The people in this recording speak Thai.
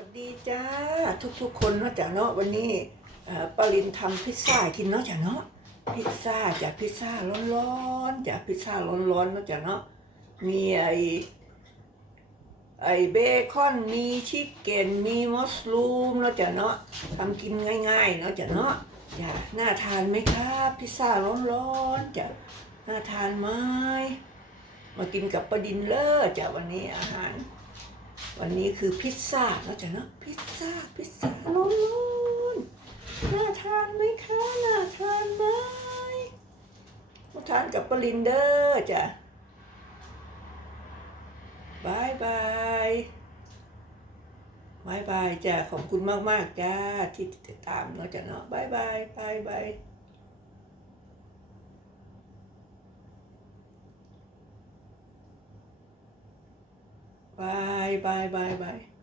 วัสดีจ้าทุกๆคนเนาะจ้ะเนาะวันนี้ปรินทำพิซซ่ากินเนาะจ้ะเนาะพิซซ่าจ้ะพิซซ่าร้อนๆจ้ะพิซซ่าร้อนๆเนาะจ้ะเนาะมีไอไอเบคอนมีชิคเก้นมีมัสลูมเนาะจ้ะเนาะทำกินง่ายๆเนาะจ้ะเนาะจ้ะน่าทานไหมครับพิซซ่าร้อนๆจ้ะน่าทานไหมมากินกับปาดินเลอจ้ะวันนี้อาหาร วันนี้คือพิซซ่าเนาะจ้ะเนาะพิซซ่าพิซซ่าร้อนๆน่าทานไหมคะน่าทานไหมมาทานกับปรินเดอร์จ้ะบายบายบายบายจ้ะขอบคุณมากๆจ้าที่ติดตามเนาะจ้ะเนาะบายบายบายบายบาย bye bye bye bye.